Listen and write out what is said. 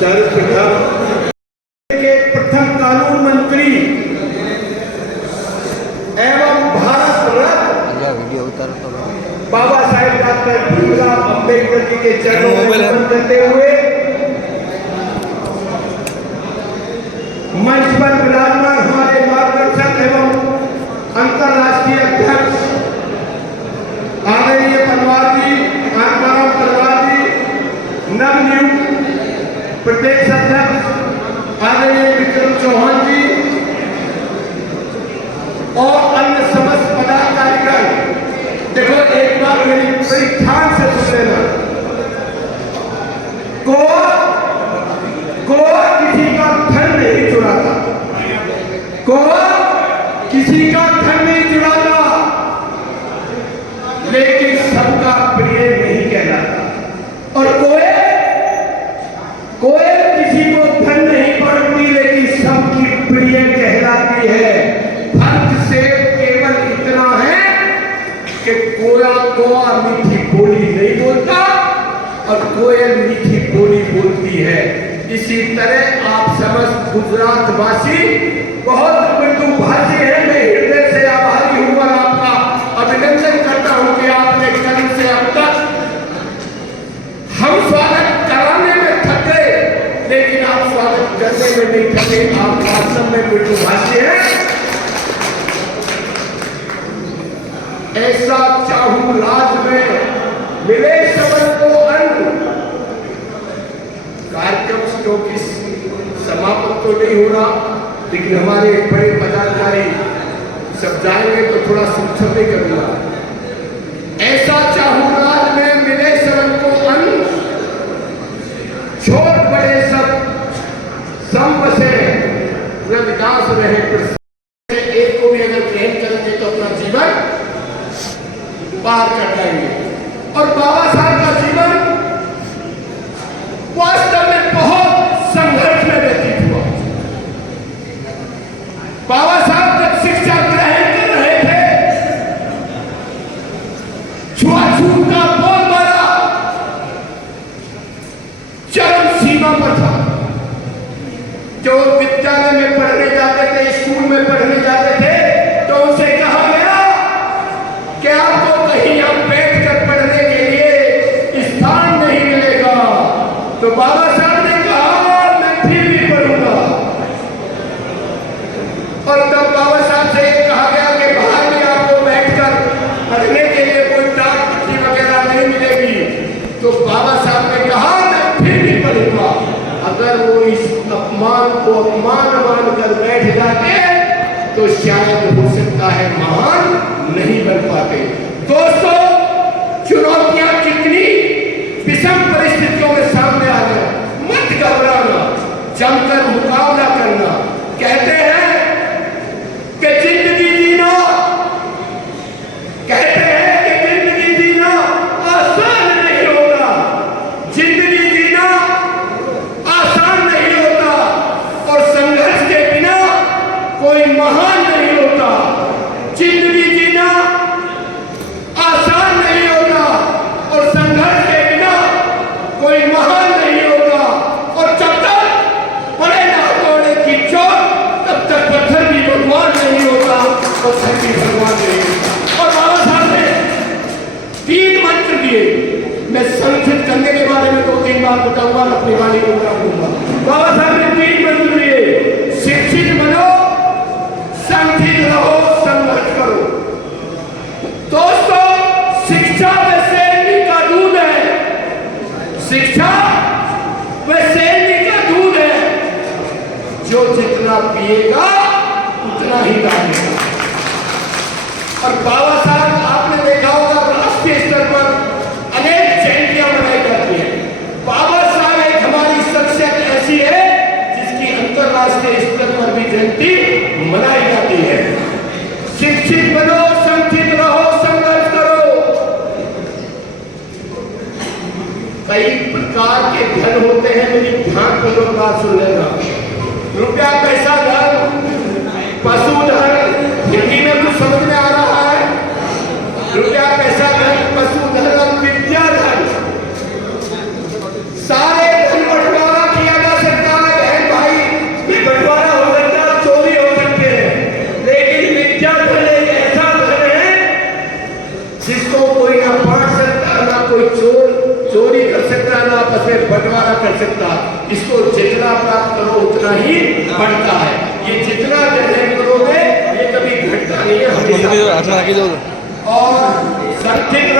सर्वप्रथम के प्रथम कानून मंत्री एवं भारत रत्न बाबा साहेब डॉक्टर भीमराव अम्बेडकर जी के चरणों में नमन करते हुए मंच पर विराजमान हमारे मार्गदर्शक एवं अंतर्राष्ट्रीय अध्यक्ष आदरणीय परमार जी, आत्माराम परमार जी, नवनियुक्त प्रदेश अध्यक्ष आदरणीय विक्रम चौहान जी और अन्य समस्त पदाधिकारीगण, देखो एक बार मेरी बड़ी ध्यान से सुन लेना। कोई किसी का धन नहीं चुराता, कोई किसी का धन नहीं चुराता, लेकिन सबका प्रिय नहीं कहलाता। और कोई किसी को धन नहीं पड़ती, लेकिन सबकी प्रिय कहलाती है। फर्क से केवल इतना है कि कोया मीठी बोली नहीं बोलता और कोयल मीठी बोली बोलती है। इसी तरह आप समस्त गुजरात वासी बहुत मृदु भाषी हैं। मैं हृदय से आभारी हूं और आपका अभिनंदन करता हूं कि आपने कल से अब तक हम स्वागत कराने में थक गए, लेकिन आप स्वागत करने में नहीं थके। आप वास्तव में मृदु भाषी हैं। ऐसा चाहूं राज में मिले सबन को अन्न। कार्यक्रम की समापन तो नहीं हो रहा, लेकिन हमारे बड़े पदाधिकारी सब जाएंगे तो थोड़ा सूक्ष्म भी करूंगा। ऐसा चाहूं राज में मिले सबन को अन्न, छोट बड़े सब बसे, रविदास रहे प्रसन्न। एक को भी अगर ग्रहण करेंगे तो अपना जीवन पार कर जाएंगे। और बाबा साहब का जीवन वास्तव में बहुत संघर्ष में व्यतीत हुआ। बाबा साहब जब शिक्षा ग्रहण कर रहे थे, छुआछूत का बोलबाला चरम सीमा पर था। जो विद्यालय में पढ़ने जाते थे, स्कूल में पढ़ने जाते थे, तो उनसे कहा गया कि आपको कहीं यहां बैठकर पढ़ने के लिए स्थान नहीं मिलेगा। तो बाबा साहब ने कहा मैं फिर भी पढ़ूंगा। और तब बाबा साहब से कहा गया कि बाहर में आपको बैठकर पढ़ने के लिए कोई टाट पट्टी वगैरह नहीं मिलेगी। तो बाबा साहब ने कहा मैं फिर भी पढ़ूंगा। अगर वो इस अपमान को अपमान मानकर बैठ जाते तो शायद हो सकता है महान नहीं बन पाते। दोस्तों, चुनौतियां कितनी विषम परिस्थितियों में सामने आ जाए, मत घबराना, जमकर मुकाबला करना। कहते हैं कि जिंदगी जीना, कहते हैं कि जिंदगी जीना आसान नहीं होता, जिंदगी जीना आसान नहीं होता, और संघर्ष के बिना कोई महान नहीं होता। जिंदगी जीना आसान नहीं होता और संघर्ष के बिना कोई महान नहीं होता। और जब तक पड़े ना तोड़े की चोट, तब तक पत्थर भी भगवान नहीं होता, पत्थर भी भगवान नहीं होता। और बाबा साहब ने 3 मंत्र दिए। मैं संगठित करने के बारे में 2-3 बार बताऊंगा, अपनी वाणी को कहूंगा। बाबा साहब ने 3 मंत्र दिए। शिक्षित बनो, संगठित रहो, संघर्ष करो। दोस्तों, शिक्षा वह सैनिक का दूध है, शिक्षा वह सैनिक का दूध है, जो जितना पिएगा उतना ही डालेगा। और बाबा साहब, आपने देखा होगा राष्ट्रीय स्तर पर अनेक जयंतियां मनाई जाती हैं। बाबा साहब एक हमारी शख्सियत ऐसी है जिसकी अंतरराष्ट्रीय स्तर पर भी जयंती मनाई जाती है। शिक्षित बनो, संगठित रहो, संघर्ष करो। कई प्रकार के धन होते हैं, मेरी ध्यानपूर्वक बात सुन लेना। रुपया, पैसा, धन, पशुधन, हिंदी में कुछ समझ में आ रहा है? रुपया, पैसा, धन, पशुधन और विद्या धन, सारे धन बंटवारा किया जा इंसान आपस में बंटवारा कर सकता। इसको जितना प्राप्त करो उतना ही बढ़ता है। ये जितना ग्रहण करोगे ये कभी घटता नहीं है, हमेशा। और संथिक